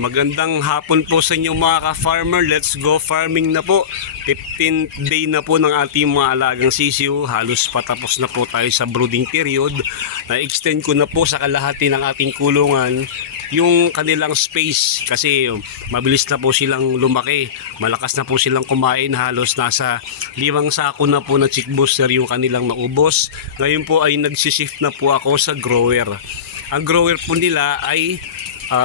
Magandang hapon po sa inyo mga ka-farmer. Let's go farming na po. 15th day na po ng ating mga alagang sisiw. Halos patapos na po tayo sa brooding period. Na-extend ko na po sa kalahati ng ating kulungan yung kanilang space kasi mabilis na po silang lumaki. Malakas na po silang kumain. Halos nasa 5 sako na po na chick booster yung kanilang naubos. Ngayon po ay nagsishift na po ako sa grower. Ang grower po nila ay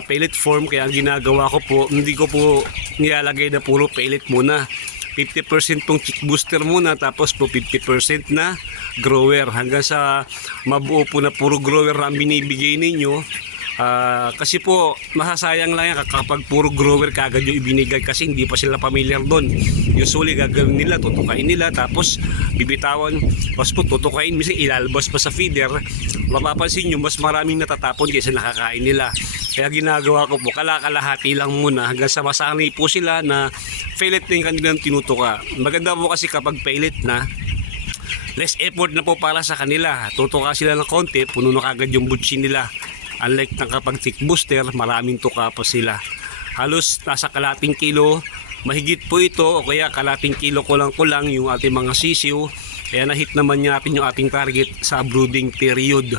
pellet form, kaya ang ginagawa ko po, hindi ko po nilalagay na puro pellet muna. 50% pong chick booster muna, tapos po 50% na grower hanggang sa mabuo po na puro grower ang binibigay ninyo. Kasi po masasayang lang yan kapag puro grower kagad yung ibinigay kasi hindi pa sila familiar doon. Usually gagawin nila, tutukain nila, tapos bibitawan, tapos po tutukain, minsan ilalabas pa sa feeder. Mapapansin nyo mas maraming natatapon kaysa nakakain nila. Kaya ginagawa ko po kalakalahati lang muna hanggang sa masanay po sila na pellet na yung kanilang tinutuka. Maganda po kasi kapag pellet na, less effort na po para sa kanila. Tutuka sila ng konti, puno na kagad yung butsi nila. Unlike ng kapag chick booster, maraming tuka pa sila. Halos nasa kalating kilo, mahigit po ito, o kaya kalating kilo ko lang yung ating mga sisiw. Kaya na-hit naman natin yung ating target sa brooding period.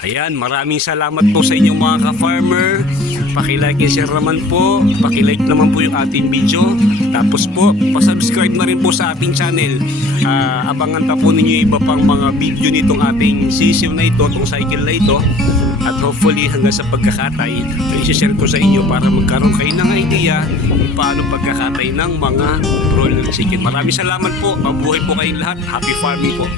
Ayan, maraming salamat po sa inyong mga ka-farmer. Pakilike and share naman po. Pakilike naman po yung ating video. Tapos po, pasubscribe na rin po sa ating channel. Abangan pa po ninyo iba pang mga video nitong ating sisiw na ito, itong cycle na ito. At hopefully hanggang sa pagkakatay, i-share ko sa inyo para magkaroon kayo ng idea kung paano pagkakatay ng mga broiler chicken. Maraming salamat po. Mabuhay po kayong lahat. Happy farming po.